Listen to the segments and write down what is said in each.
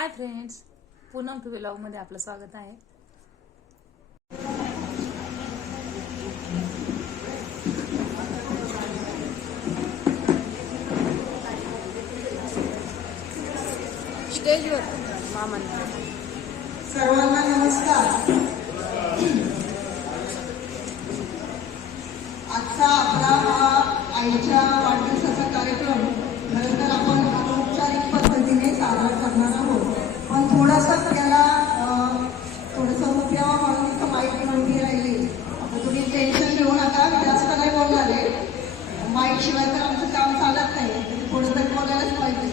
Hi friends Poonam to मध्ये आपलं स्वागत आहे. स्टेजवर. मामांना सर्वांना नमस्कार. आजचा आपला हा आईच्या थोडासा त्याला थोडंसं म्हणून इथं माईक म्हणती राहिली. तुम्ही टेन्शन घेऊ नका जास्त नाही बोलणार आहे. माईक शिवाय तर आमचं काम चालत नाही. तरी थोडं तरी बोलायलाच पाहिजे.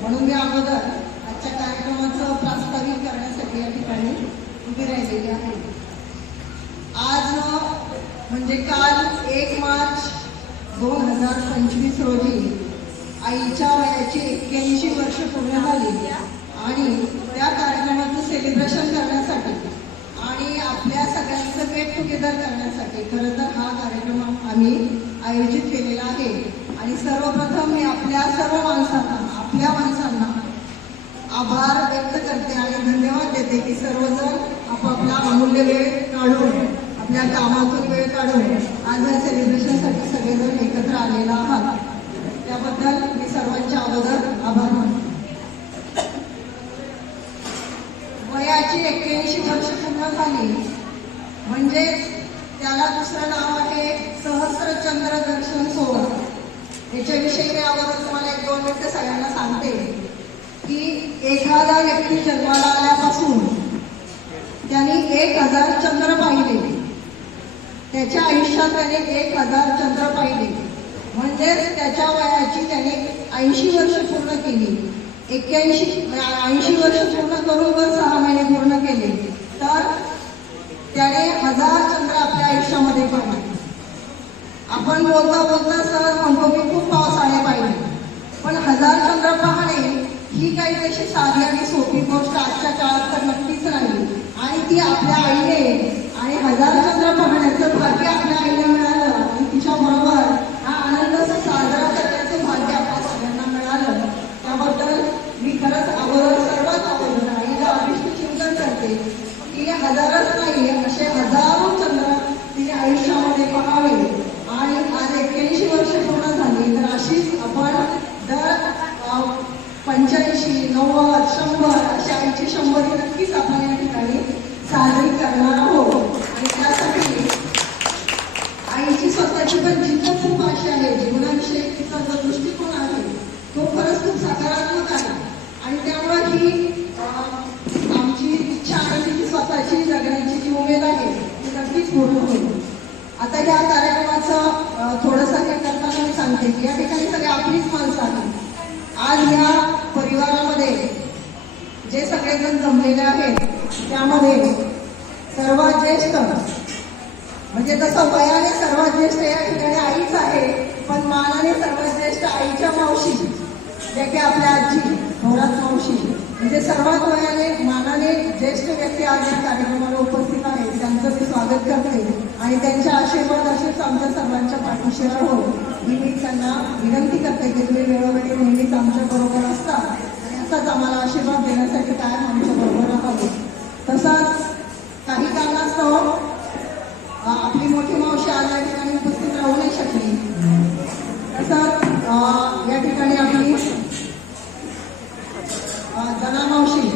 म्हणून मी अगोदर आजच्या कार्यक्रमाचं प्रास्ताविक करण्यासाठी या ठिकाणी उभी राहिलेली आहे. आज म्हणजे काल एक मार्च दोन हजार पंचवीस रोजी आईच्या वयाची एक्क्याऐंशी वर्ष पूर्ण झाली. आणि त्या कार्यक्रमाचं सेलिब्रेशन करण्यासाठी आणि आपल्या सगळ्यांचं गेट टुगेदर करण्यासाठी खरं तर हा कार्यक्रम आम्ही आयोजित केलेला आहे. आणि सर्वप्रथम मी आपल्या सर्व माणसांना आपल्या माणसांना आभार व्यक्त करते आणि धन्यवाद देते की सर्वजण आपापला अमूल्य वेळ काढून आपल्या कामातून वेळ काढून आज या सेलिब्रेशनसाठी सगळेजण एकत्र आलेला आहात. त्याबद्दल मी सर्वांच्या अगोदर आभार मानतो. वयाची एक्क्याऐंशी वर्ष पूर्ण झाली म्हणजेच त्याला दुसरं नाव आहे सहस्रचंद्र दर्शन सोहळा. याच्याविषयी मी अगोदर तुम्हाला एक दोन मिनिटं सगळ्यांना सांगते की एखादा व्यक्ती जन्माला आल्यापासून त्यांनी एक हजार चंद्र पाहिले. त्याच्या आयुष्यात त्याने एक हजार चंद्र पाहिले. म्हणजेच त्याच्या वयाची त्याने ऐंशी वर्ष पूर्ण केली. एक्क्याऐंशी ऐंशी वर्ष पूर्ण करून वर सहा महिने पूर्ण केले तर त्याने हजार चंद्र आपल्या पण पाहिले आपण बोलता बोलता सर म्हणतो की खूप पाऊस आले पाहिजे. पण हजार चंद्र पाहणे ही काही तशी साधी आणि सोपी गोष्ट आजच्या काळात तर नक्कीच नाही. आणि ती आपल्या आईने आणि हजार चंद्र पाहण्याचं भाग्य आपल्या आईने मिळालं आणि तिच्या बरोबर हा आनंद साजरा करण्याचं भाग्य आपल्या सगळ्यांना मिळालं. त्याबद्दल मी खरंच अगोदर सर्वात अगोदर आईला अभिष्ट चिंतन करते की हजारच नाही असे हजारो चंद्र तिने आयुष्यामध्ये पाहावे आणि आज एक्क्याऐंशी वर्ष पूर्ण झाली तर अशीच आपण दर पंच्याऐंशी नव्वद शंभर अशा आईची शंभरी नक्कीच आपण या ठिकाणी साजरी करणार आहोत आणि त्यासाठी आईची स्वतःची पण जिद्द खूप अशी आहे जीवनाविषयी तिचा जो दृष्टिकोन आहे तो खरंच खूप सकारात्मक आहे आणि त्यामुळे ही अं, आमची इच्छा आणि तिची स्वतःची जगण्याची जी उमेद आहे ती नक्कीच पूर्ण होईल आता या कार्यक्रमाचं अं, थोडंसं हे करताना मी सांगते की या ठिकाणी सगळे आपलीच माणसं आहेत आज या परिवारामध्ये जे सगळेजण जमलेले आहेत त्यामध्ये सर्वात ज्येष्ठ म्हणजे तसं वयाने सर्वात ज्येष्ठ या ठिकाणी आईच आहे पण मानाने सर्वात ज्येष्ठ आईच्या मावशी ज्या की आपल्या आजी थोरात मावशी. म्हणजे सर्वात वयाने मानाने ज्येष्ठ व्यक्ती आज या कार्यक्रमाला उपस्थित आहे त्यांचं मी स्वागत करते. आणि त्यांचे आशीर्वाद असेच आमच्या सर्वांच्या पाठीशी राहो. ही मी त्यांना विनंती करते की तुम्ही वेळोवेळी नेहमीच आमच्या बरोबर असता. आणि असाच आम्हाला आशीर्वाद देण्यासाठी काय आमच्या बरोबर राहावं. तसाच काही कारणास्तव आपली मोठी मावशी आज या ठिकाणी उपस्थित राहू नाही शकली. तसंच या ठिकाणी आपली जना मावशी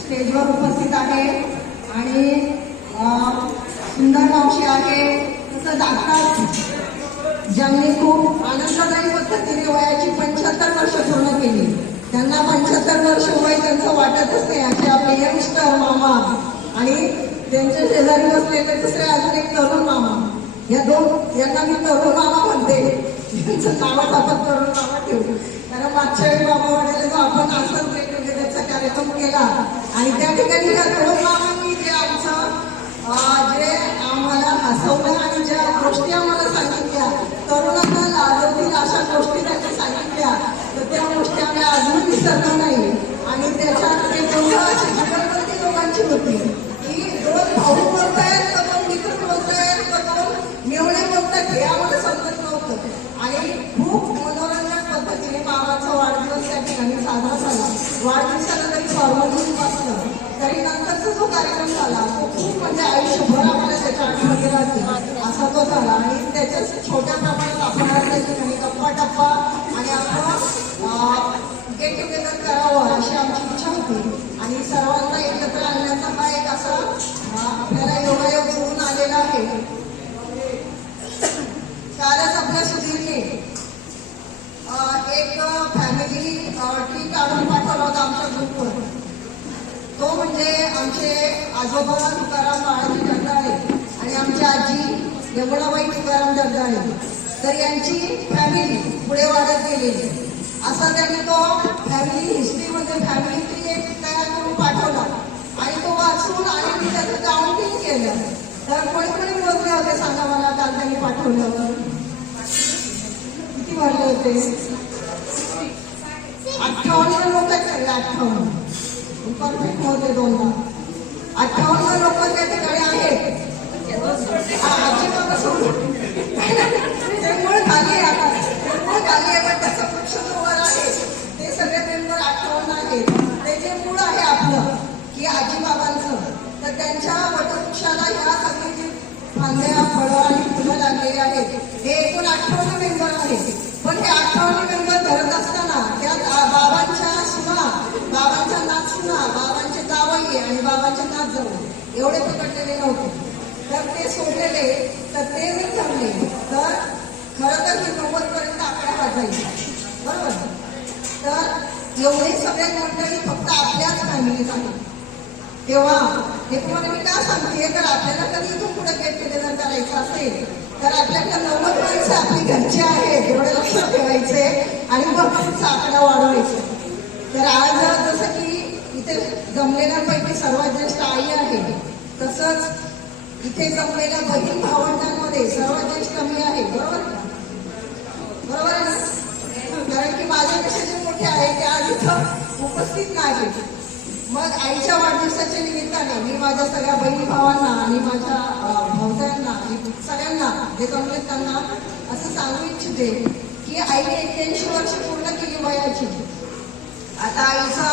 स्टेजवर उपस्थित आहे आणि सुंदर मावशी आहे. तसं दाखतात ज्यांनी खूप आनंददायी पद्धतीने वयाची पंच्याहत्तर वर्ष पूर्ण केली. त्यांना पंच्याहत्तर वर्ष वय त्यांचं वाटतच नाही. असे आपले यंगस्टर मामा आणि त्यांच्या शेजारी बसलेले दुसरे अजून एक तरुण मामा. या दोन यांना मी तरुण मामा म्हणते. यांचं नावच आपण तरुण मामा ठेवू. कारण मागच्या वेळी बाबा म्हणाले जो आपण असंच त्याचा कार्यक्रम केला. आणि त्या ठिकाणी त्या तरुण मामांनी जे आमचं जे आम्हाला हसवलं आणि ज्या गोष्टी आम्हाला सांगितल्या तरुणांना लाजवतील अशा गोष्टी त्यांनी सांगितल्या तर त्या गोष्टी आम्ही अजून विसरलो नाही. आणि त्याच्यात ते दोघं अशी जीवनवरती लोकांची होती. भाऊ बोलतायत तर मग मित्र बोलतायत तर मग मेवणे बोलतायत हे आम्हाला समजत नव्हतं आणि खूप मनोरंजक पद्धतीने मामाचा वाढदिवस त्या ठिकाणी साजरा झाला वाढदिवसाला जरी फॉर्मल असलं तरी नंतरचा जो कार्यक्रम झाला तो खूप म्हणजे आयुष्यभर आम्हाला त्याच्या आठवणी राहते असा तो झाला आणि त्याच्या छोट्या प्रमाणात आपण त्या ठिकाणी गप्पा टप्पा आणि आपण गेट टुगेदर करावं अशी आमची इच्छा होती. आणि सर्वांना एकत्र आणण्याचा हा एक असा आपल्याला योगायोग होऊन आलेला आहे. कालच आपल्या सुधीरने एक फॅमिली ट्री काढून पाठवला होता आमच्या ग्रुपवर तो म्हणजे आमचे आजोबा तुकाराम बाळाजी जगदाळे आणि आमची आजी यमुनाबाई तुकाराम जगदाळे तर यांची फॅमिली पुढे वाढत गेलेली. असा त्यांनी तो फॅमिली हिस्ट्रीमध्ये फॅमिली ट्री एक तयार करून पाठवला आणि तो वाचून आणि मी त्याचं काउंटिंग केलं. तर कोणी कोणी मोजले होते सांगा मला काल त्यांनी पाठवलं किती भरले होते? अठ्ठावन्न लोक आहेत अठ्ठावन्न. परफेक्ट होते दोन अठ्ठावन्न लोक त्या ठिकाणी आहेत. आजी बाबा सोडून. की आजी बाबांचं तर त्यांच्या वटवृक्षाला ह्या सगळी जी फांद्या फळं आणि फुलं लागलेली आहेत. हे एकूण अठ्ठावन्न मेंबर आहे पण हे अठ्ठावन्न मेंबर धरत असताना त्या बाबांच्या सुना बाबांच्या नाचुना बाबांचे जावई आणि बाबांचे नाच जावई एवढे पकडलेले नव्हते. तर ते सोडलेले तर ते जर ठरले तर खरं तर हे नव्वद पर्यंत आकडा हा जाईल बरोबर? तर एवढे सगळे मंडळी फक्त आपल्याच फॅमिलीत आहेत तेव्हा हे तुम्हाला मी का सांगते? तर आपल्याला कधी इथून पुढे गेट टुगेदर करायचं असेल तर आपल्याला नव्वद माणसं आपली घरची आहेत एवढे लक्षात ठेवायचे आणि मग साखरा वाढवायचे. तर आज जसं की इथे जमलेल्यांपैकी सर्वात ज्येष्ठ आई आहे तसंच इथे जमलेल्या बहीण भावंडांमध्ये सर्वात ज्येष्ठ मी आहे. बरोबर? बरोबर आहे ना? कारण की माझ्यापेक्षा जे मोठे आहे ते आज इथं उपस्थित नाही मग आईच्या वाढदिवसाच्या निमित्ताने मी माझ्या सगळ्या बहिणी भावांना आणि माझ्या अं, भावजांना आणि सगळ्यांना जे जमले त्यांना असं सांगू इच्छिते की आईने एक्क्याऐंशी वर्ष पूर्ण केली वयाची. आता आईचा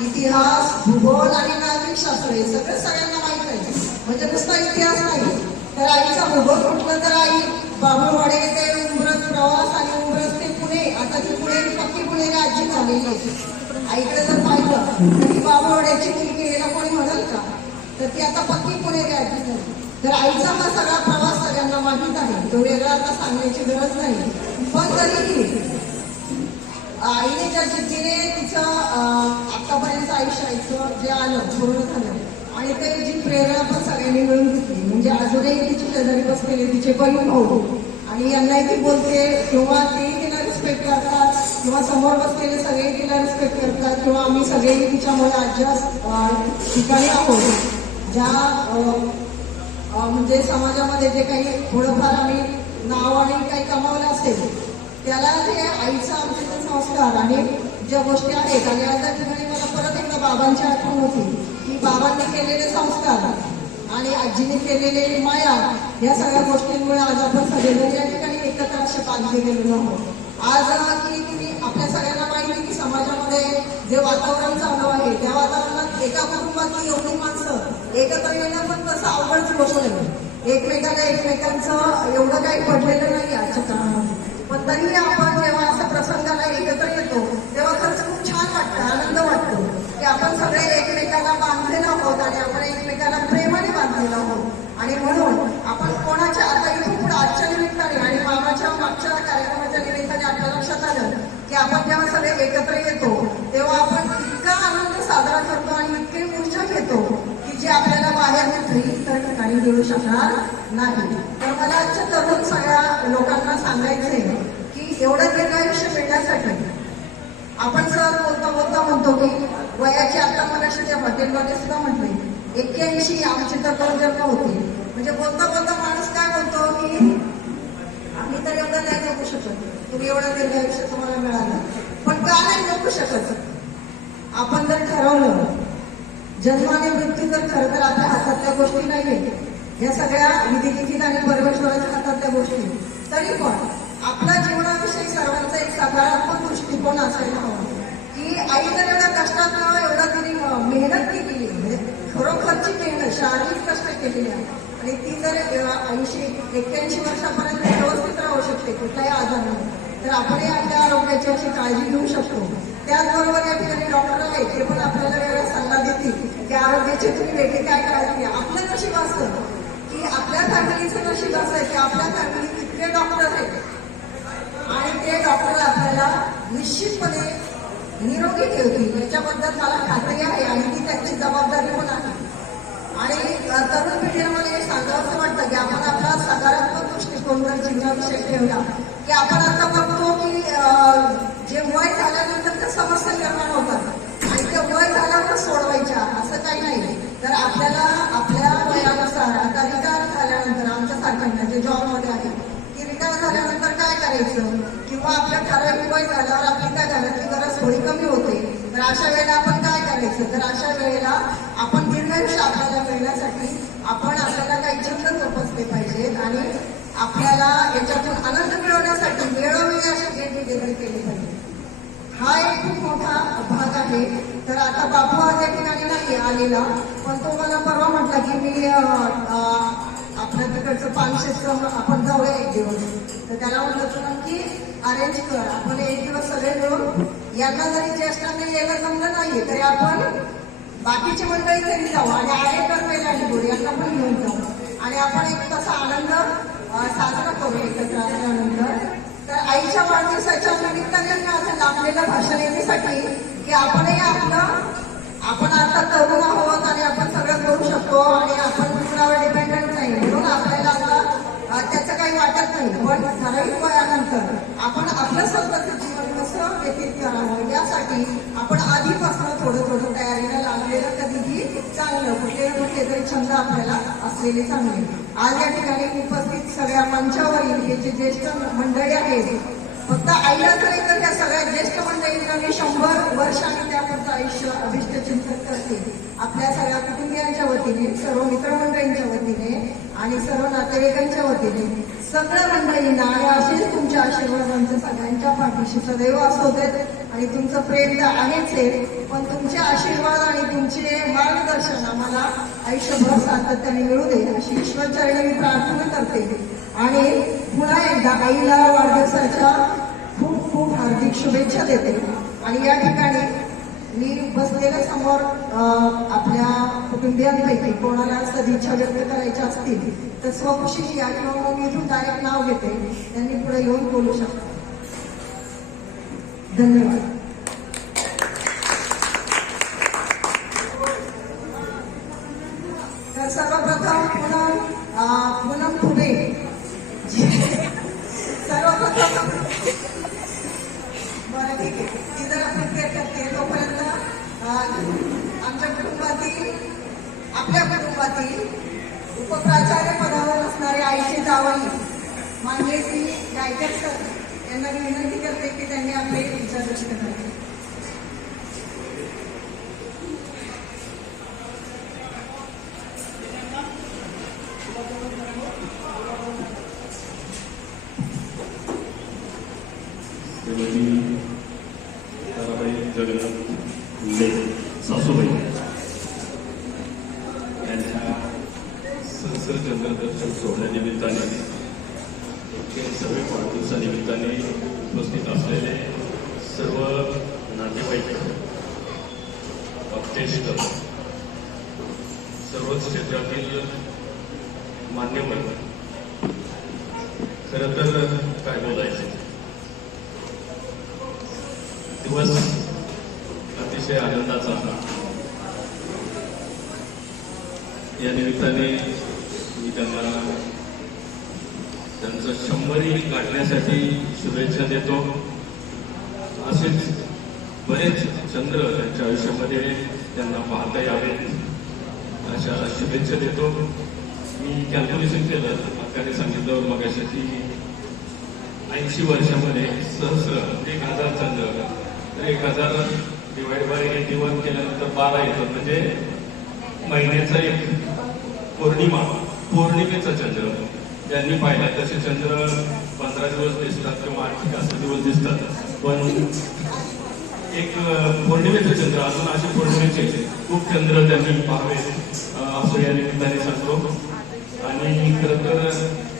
इतिहास भूगोल आणि नागरिक शास्त्र हे सगळं सगळ्यांना माहीत आहे. म्हणजे नुसता इतिहास नाही. तर आईचा भूगोल म्हटलं तर आई बाबूवाडे ते उमरत प्रवास आणि उमरत ते पुणे. आता ती पुणे पक्की पुणे राज्य झालेली आहे. आईकडे जर पाहिलं तर ती बाबुळवाड्याची मुलगी याला कोणी म्हणाल का? तर ती आता पक्की पुणे आजी झाली तर आईचा हा सगळा प्रवास सगळ्यांना माहीत आहे. तो वेगळा आता सांगण्याची गरज नाही. पण तरीही आईने ज्या जिद्दीने तिचं आत्तापर्यंत आयुष्य आयुष्याचं जे आलं पूर्ण झालं आणि ते जी प्रेरणा पण सगळ्यांनी मिळून घेतली. म्हणजे अजूनही तिची शेजारी बसलेले तिचे बहीण भाऊ. आणि यांनाही ती बोलते किंवा तेही तिला रिस्पेक्ट करतात. किंवा समोर बसलेले सगळे तिला रिस्पेक्ट करतात किंवा आम्ही सगळेही तिच्यामुळे आज ज्या ठिकाणी आहोत. ज्या म्हणजे समाजामध्ये जे काही थोडंफार आम्ही नाव आणि काही कमावलं असेल त्याला हे आईचा आमचे जे संस्कार आणि ज्या गोष्टी आहेत आणि आज त्या ठिकाणी मला परत एकदा बाबांची आठवण होती की बाबांनी केलेले संस्कार आणि आजीने केलेले माया या सगळ्या गोष्टींमुळे आज आपण सगळेजण या ठिकाणी एकत्र असे बांधले गेलेलो आहोत. आज की तुम्ही आपल्या सगळ्यांना माहिती की समाजामध्ये जे वातावरण चालू आहे त्या वातावरणात एका कुटुंबातली एवढी माणसं एकत्र येणं पण तसं अवघडच गोष्ट आहे एकमेकाला एकमेकांचं एवढं काही पडलेलं नाही आजच्या काळामध्ये. पण तरीही आपण जेव्हा असं प्रसंगाला एकत्र येतो तेव्हा खरंच खूप छान वाटतं आनंद वाटतो की आपण सगळे एकमेकाला बांधलेलं आहोत आणि आपण एकमेकाला प्रेमाने बांधलेलं आहोत. आणि म्हणून आपण कोणाच्या आता इथून आजच्या निमित्ताने आणि मामाच्या मागच्या कार्यक्रमाच्या निमित्ताने आपल्या लक्षात आलं की आपण जेव्हा सगळे एकत्र येतो तेव्हा आपण इतका आनंद साजरा करतो आणि इतकी ऊर्जा घेतो की जे आपल्याला बाहेर कुठेही इतर ठिकाणी मिळू शकणार नाही. तर मला आजच्या तरुण सगळ्या लोकांना सांगायचंय की एवढं दीर्घायुष्य मिळण्यासाठी आपण सर बोलता बोलता म्हणतो की वयाची आता मगाशी त्या हॉटेलमध्ये सुद्धा म्हटले एक्क्याऐंशी आमची तर दोन जन्म म्हणजे बोलता बोलता माणूस काय बोलतो की आम्ही तर एवढं नाही जगू शकत. तुम्ही एवढं दीर्घायुष्य तुम्हाला मिळालं. पण नाही शकत. आपण जर ठरवलं जन्म आणि मृत्यू जर खरं तर आपल्या हातातल्या गोष्टी नाहीये. या सगळ्या विधिलिखित आणि परमेश्वराच्या हातातल्या गोष्टी. तरी पण आपल्या जीवनाविषयी सर्वांचा एक सकारात्मक दृष्टिकोन असायला हवा. की आई तर एवढ्या कष्टात एवढा तिने मेहनत केली. म्हणजे खरोखरची मेहनत शारीरिक कष्ट केलेली आहे आणि ती जर ऐंशी एक्क्याऐंशी वर्षापर्यंत व्यवस्थित राहू शकते कुठलाही आजार नाही. तर आपणही आपल्या आरोग्याची अशी काळजी घेऊ शकतो. त्याचबरोबर या ठिकाणी डॉक्टर आहेत ते पण आपल्याला वेगळा सल्ला देतील की आरोग्याची तुम्ही वेगळी काय काळजी घ्या. आपलं नशीब असतं की आपल्या फॅमिलीचं नशीब असं आहे की आपल्या फॅमिलीत इतके डॉक्टर आहेत. आणि ते डॉक्टर आपल्याला निश्चितपणे निरोगी ठेवतील. याच्याबद्दल मला खात्री आहे आणि ती त्यांची जबाबदारी पण आहे. आणि तरुण पिढीमध्ये मला हे सांगावं वाटतं की आपण आपला सकारात्मक दृष्टिकोन जर जीवनाविषयी ठेवला की आपण आता बघतो की जे वय झाल्यानंतर त्या समस्या निर्माण होतात. आणि त्या वय झाल्यावर सोडवायच्या असं काही नाही. तर आपल्याला आपल्या वयानुसार आता रिटायर झाल्यानंतर आमच्या सारख्यांना जे जॉबमध्ये आहे की रिटायर झाल्यानंतर काय करायचं? किंवा आपल्या ठराविक वय झाल्यावर आपली काय घरातली गरज थोडी कमी होते. तर अशा वेळेला आपण काय करायचं? तर अशा वेळेला आपण दीर्घायुष्य आपल्याला मिळण्यासाठी आपण आपल्याला काही छंद जोपासले पाहिजेत आणि आपल्याला याच्यातून आनंद मिळवण्यासाठी असे केले पाहिजे हा एक खूप मोठा भाग आहे. तर आता बापू आज या ठिकाणी नाही आलेला पण तो मला परवा म्हटला की मी आपल्या तिकडचं पानशेत आपण जाऊया एक दिवस. तर त्याला म्हटलं तू नक्की अरेंज कर. आपण एक दिवस सगळे मिळून यांना जरी ज्येष्ठांना यायला जमलं नाहीये तरी आपण बाकीची मंडळी तरी जाऊ आणि आरेकर वेलांडूर यांना पण घेऊन जाऊ. आणि आपण एक तसा आनंद साजरा करू एकत्र आल्यानंतर. तर आईच्या वाढदिवसाच्या निमित्ताने मी असं भाषण येण्यासाठी की आपणही आपलं आपण आता तरुण आहोत आणि आपण सगळं करू शकतो आणि आपण कुणावर डिपेंडंट नाही. म्हणून आपल्याला आता त्याचं काही वाटत नाही. पण ठराविक वयानंतर आपण आपलं स्वतःचं जीवन कसं व्यतीत करावं यासाठी आपण आधीपासून थोडं थोडं तयारीला लागलेलं कधीही चांगलं छंद आपल्याला असलेले चांगले. आज या ठिकाणी उपस्थित सगळ्या मंचावरील हे जे ज्येष्ठ मंडळी आहेत फक्त आईला तरी तर त्या सगळ्या ज्येष्ठ मंडळींना मी शंभर वर्ष आणि त्यापुढचं आयुष्य अभिष्ट चिंतन करते. आपल्या सगळ्या कुटुंबियांच्या वतीने सर्व मित्रमंडळींच्या वतीने आणि सर्व नातेवाईकांच्या वतीने सगळ्या मंडळींना आणि असेच तुमच्या आशीर्वादांचं सगळ्यांच्या पाठीशी सदैव असू देत आणि तुमचं प्रेम तर आहेच आहे पण तुमचे आशीर्वाद आणि तुमचे मार्गदर्शन आम्हाला आयुष्यभर सातत्याने मिळू दे. अशी ईश्वरचरणी मी प्रार्थना करते. आणि पुन्हा एकदा आईला वाढदिवसाच्या खूप खूप हार्दिक शुभेच्छा देते. आणि या ठिकाणी मी बसलेल्या समोर आपल्या कुटुंबियांपैकी कोणाला सदिच्छा व्यक्त करायच्या असतील तर स्वखुशी या किंवा मग मी इथून डायरेक्ट नाव घेते. त्यांनी पुढे येऊन बोलू शकतात. धन्यवाद. मानले श्री गायकर सर यांना विनंती करते की त्यांनी आपले विचार व्यक्त करावे श्रीमती ताराबाई जगन्नाथ मुंडे सासूबाई यांच्या सहस्रचंद्र दर्शन सोहळ्यानिमित्ताने सर्व वाढदिवसानिमित्ताने उपस्थित असलेले सर्व नातेवाईक अपतेष्ट सर्वच क्षेत्रातील मान्यवर खरं तर काय बोलायचं? दिवस अतिशय आनंदाचा या निमित्ताने मी त्यांना त्यांचं शंभरी काढण्यासाठी शुभेच्छा देतो. असेच बरेच चंद्र त्यांच्या आयुष्यामध्ये त्यांना पाहता यावेत. अशा शुभेच्छा देतो मी कॅल्क्युलेशन केलं अक्काने सांगितलं मग की ऐंशी वर्षामध्ये सहस्र एक हजार चंद्र तर एक हजार डिवाइड बाय एटी वन केल्यानंतर बारा येतं म्हणजे महिन्याचा एक पौर्णिमा पौर्णिमेचा चंद्र ज्यांनी पाहिला तसे चंद्र पंधरा दिवस दिसतात किंवा आठ जास्त दिवस दिसतात पण एक अं, पौर्णिमेचं चंद्र अजून असे पौर्णिमेचे खूप चंद्र त्यांनी पाहावे असं या निमित्ताने सांगतो. आणि खरं तर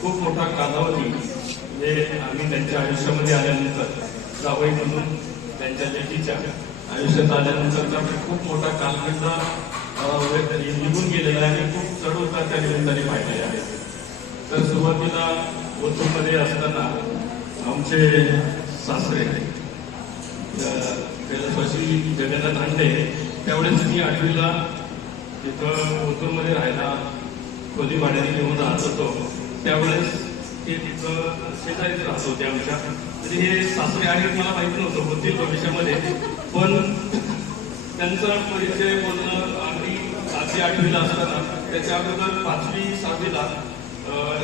खूप मोठा कालावधी म्हणजे आम्ही त्यांच्या आयुष्यामध्ये आल्यानंतर जावई म्हणून त्यांच्या लेखीच्या आयुष्यात आल्यानंतरचा खूप मोठा कालखंड निघून गेलेला आहे आणि खूप चढ उतार त्या निमित्ताने पाहिलेले आहेत तर सुरुवातीला ओतूरमध्ये असताना आमचे सासरे अं, जगन्नाथ आणले त्यावेळेस मी आठवीला तिथं ओतूरमध्ये राहायला खोली भाड्याने घेऊन राहत होतो. त्यावेळेस ते तिथं शेजारीच राहत होते आमच्या. तरी हे सासरे आणि मला माहीत नव्हतं होतील भविष्यामध्ये. पण त्यांचा परिचय बोलणं आम्ही सातवी आठवीला असताना त्याच्या अगोदर पाचवी सहावीला अं,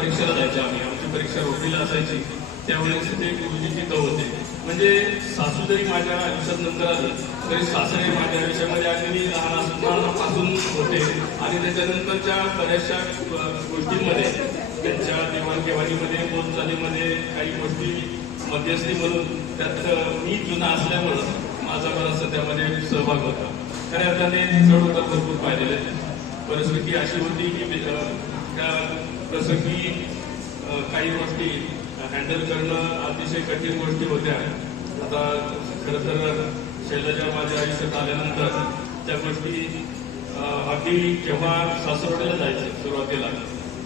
परीक्षेला जायचे आम्ही. आमची परीक्षा रोकडीला असायची. त्यावेळेस ते गुरुजी तिथं होते. म्हणजे सासू जरी माझ्या आयुष्यात नंतर आलं तरी सासरे माझ्या आयुष्यामध्ये अगदी लहान असतानापासून होते. आणि त्याच्यानंतरच्या बऱ्याचशा गोष्टींमध्ये त्यांच्या देवाणघेवाणीमध्ये बोलचालीमध्ये काही गोष्टी मध्यस्थी म्हणून त्यात मी जुना असल्यामुळं माझा बराचसा त्यामध्ये सहभाग होता. खऱ्या अर्थाने चढ होता भरपूर पाहिलेले आहेत. परिस्थिती अशी होती की त्या प्रसंगी काही गोष्टी हँडल करणं अतिशय कठीण गोष्टी होत्या. आता खरं तर शैलजा माझ्या आयुष्यात आल्यानंतर त्या गोष्टी अगदी जेव्हा सासरवाडीला जायचे सुरुवातीला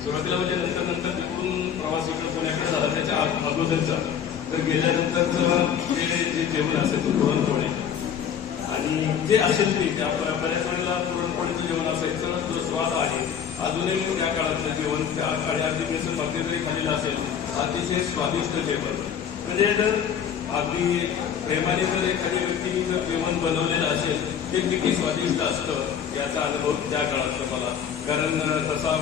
सुरुवातीला म्हणजे नंतर नंतर तिकडून प्रवास इकडे पुण्याकडे झाला. त्याच्या अगोदरचा. तर गेल्यानंतरचं ते जे जेवण असायचं पुरणपोळी. आणि ते असेल ते त्या बऱ्याच वेळेला पुरणपोळीचं जेवण असायचं जो स्वाद आहे. अजूनही त्या काळातलं जेवण त्या काळी अगदी बेसन भाकरी जरी खाल्लेलं असेल अतिशय स्वादिष्ट जेवण. म्हणजे जर अगदी प्रेमाने जर एखादी व्यक्तीने जर जेवण बनवलेलं असेल ते किती स्वादिष्ट असतं याचा अनुभव त्या काळातला मला. कारण तसा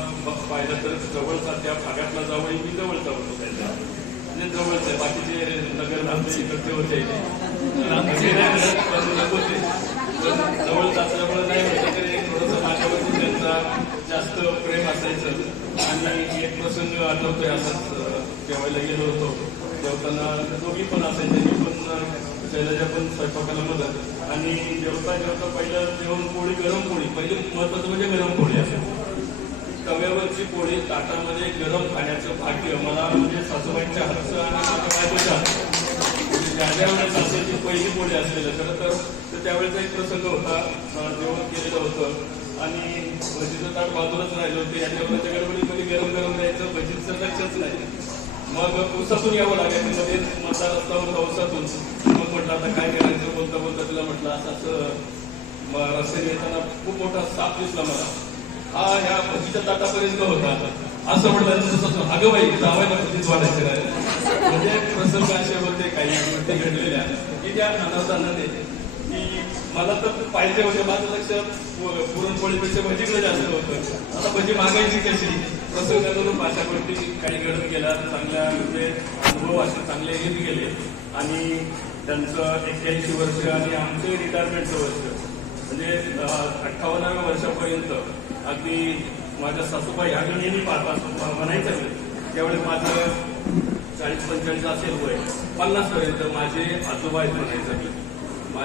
पाहिलं तर जवळचा त्या भागातला जावं मी जवळचा होतो त्याच्या म्हणजे जवळच आहे बाकीचे नगर आमचे इकडचे होते. होते जवळच असल्यामुळे नाही म्हटलं तरी थोडंसं माझ्यावरती त्यांचा जास्त प्रेम असायचं. आणि एक प्रसंग आठवतोय असाच जेवायला गेलो होतो. जेवताना दोघी पण असायचे मी पण शैलाजा पण स्वयंपाकाला मदत. आणि जेवता जेवता पहिलं जेवण पोळी गरम पोळी. पहिले महत्वाचं म्हणजे गरम पोळी असेल तव्यावरची पोळी ताटामध्ये गरम खाण्याचं भाग्य. मला म्हणजे सासूबाईंच्या हातचं आणि माझ्या बायकोच्या हातचं. म्हणजे असेल पहिली पोळी असलेलं खरं तर त्यावेळेचा एक प्रसंग होता. जेवण केलेलं होतं. आणि भजीचं ताट बाजूलाच राहिलं होते. या जेवणाच्या गडबडीमध्ये गरम गरम द्यायचं भजीचं लक्षच नाही. मग उसातून यावं लागेल. म्हणजे मध्ये मधला रस्ता होता उसातून मग म्हटलं आता काय करायचं? बोलता बोलता तिला म्हटलं असं असं. रस्त्याने येताना खूप मोठा साप दिसला मला. हा ह्या भजीच्या ताटापर्यंत होता. असं म्हटलं तसं अगं बाई जावायला भजीत वाढायचं म्हणजे प्रसंग असे होते काही गोष्टी घडलेल्या. की त्या अनावधानाने की मला तर पाहिजे होते माझं लक्ष पुरणपोळीपेक्षा भजीकडे जास्त होतं. आता भजी मागायची कशी? प्रसंगातून अशा गोष्टी काही घडत गेल्या चांगल्या म्हणजे अनुभव असे चांगले येत गेले. आणि त्यांचं एक्क्याऐंशी वर्ष आणि आमचे रिटायरमेंटचं वर्ष. म्हणजे अठ्ठावन्नाव्या वर्षापर्यंत अगदी माझ्या सासूबाई आम्ही नेहमी पाहता म्हणायचं मी त्यावेळेस माझं चाळीस पंचेचाळीस असेल वय पन्नासपर्यंत माझे आजोबा आहेत म्हणायचं मी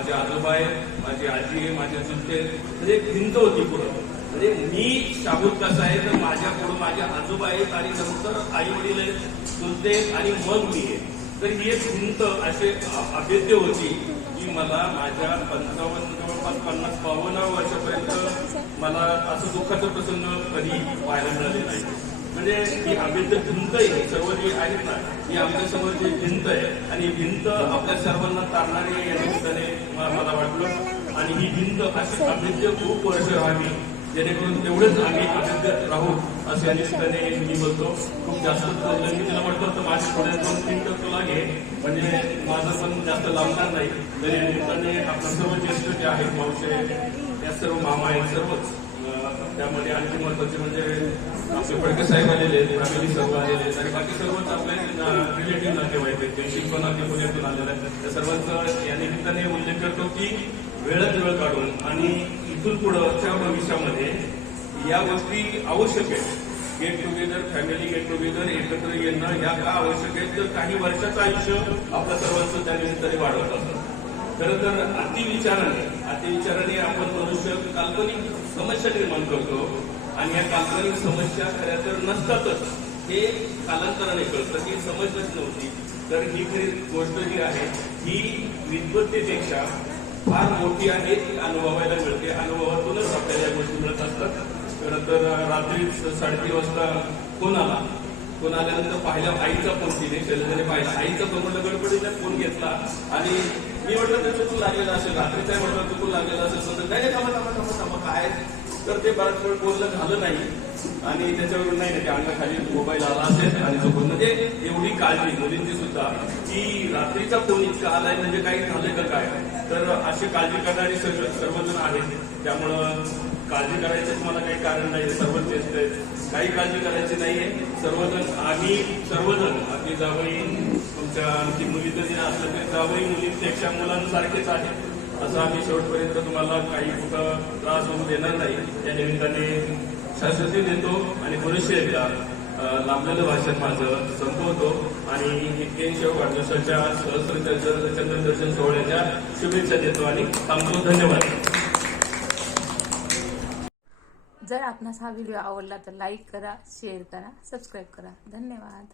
माझे आजोबा आहेत माझी आजी आहे माझ्या चुलते म्हणजे एक भिंत होती पुढं. म्हणजे मी शाबूत कसा आहे तर माझ्या पुढं माझे आजोबा आहेत आणि नंतर आई वडील आहेत चुलते आणि मग मी आहे. तर ही एक भिंत असे अभेद्य होती की मला माझ्या पंचावन्न जवळपास पन्नास बावन्न वर्षापर्यंत मला असं दुःखाचा प्रसंग कधी पाहायला मिळाले नाही. म्हणजे ही अभेद्य भिंत आहे सर्व जे आहेत ना ही आमच्यासमोर जी भिंत आहे आणि भिंत आपल्या सर्वांना तारणारी या निमित्ताने मला वाटलं. आणि ही भिंत अशी अभेद्य खूप वर्ष राहावी जेणेकरून तेवढेच आम्ही अभेद्य राहू असं या निमित्ताने मी बोलतो. खूप जास्त बोललं मी तिला म्हटलं तर माझ्या थोड्या दोन तीन तर तुला घे म्हणजे माझं पण जास्त लावणार नाही. तर या निमित्ताने आपलं सर्व ज्येष्ठ जे आहेत मावशे या सर्व मामा आहेत सर्वच. त्यामध्ये आणखी महत्त्वाचे म्हणजे आमचे फडके साहेब आलेले आहेत फॅमिली सर्व आलेले आणि बाकी सर्वच आपले रिलेटिव्ह नातेवाईक आहेत ते शिल्प नाते पुण्यातून आलेले आहेत. त्या सर्वांचा या निमित्ताने उल्लेख करतो की वेळच वेळ काढून आणि इथून पुढच्या भविष्यामध्ये या गोष्टी आवश्यक आहेत. Get together family get together एकत्र येणं या का आवश्यक आहे तर काही वर्षाचं आयुष्य आपल्या सर्वांचं त्या निमित्ताने वाढवत असतं. खरं तर अतिविचाराने अतिविचाराने आपण मनुष्य काल्पनिक समस्या निर्माण करतो आणि या काल्पनिक समस्या खऱ्या तर नसतातच. हे कालांतराने कळतं की समजच नव्हती. तर ही खरी गोष्ट जी आहे ही विद्वत्तेपेक्षा फार मोठी आहे ती अनुभवायला मिळते. अनुभवातूनच आपल्याला या गोष्टी मिळत असतात. खरं तर रात्री साडेतीन वाजता फोन आला. फोन आल्यानंतर पाहिला आईचा फोन तिने शैलजाने पाहिला. आईचा फोन म्हटलं गडबडीला फोन घेतला? आणि मी म्हटलं ते चुकून लागलेलं असेल रात्रीचं म्हटलं चुकून लागलेलं असेल. म्हणलं नाही थांबा थांबा थांबा थांबा काय तर ते बराच वेळ बोलणं झालं नाही. आणि त्याच्यावरून नाही नाही, ते अंगाखाली मोबाईल आला असेल आणि तो फोन म्हणजे एवढी काळजी मुलींची सुद्धा. की रात्रीचा फोन इतका आलाय म्हणजे काही झालं का काय? तर अशी काळजी करणारी सर्व सर्वजण आहेत. त्यामुळं काळजी करायचं तुम्हाला काही कारण नाही सर्व तेच काही काळजी करायची नाहीये. सर्वजण आम्ही सर्वजण आपली जावई तुमच्या मुली जरी असलं तरी जावई मुलींपेक्षा मुलांसारखेच आहेत. असं आम्ही शेवटपर्यंत तुम्हाला काही कुठं त्रास होऊ देणार नाही. या निमित्ताने शाश्वती देतो आणि बरेचसे एकदा लांबलेलं भाषण माझं संपवतो. आणि एक्क्याऐंशी वाढदिवसाच्या सहस्र चंद्रदर्शन सोहळ्याच्या शुभेच्छा देतो आणि थांबतो. धन्यवाद. जर आपणास हा व्हिडिओ आवडला तर लाईक करा शेअर करा सबस्क्राईब करा. धन्यवाद.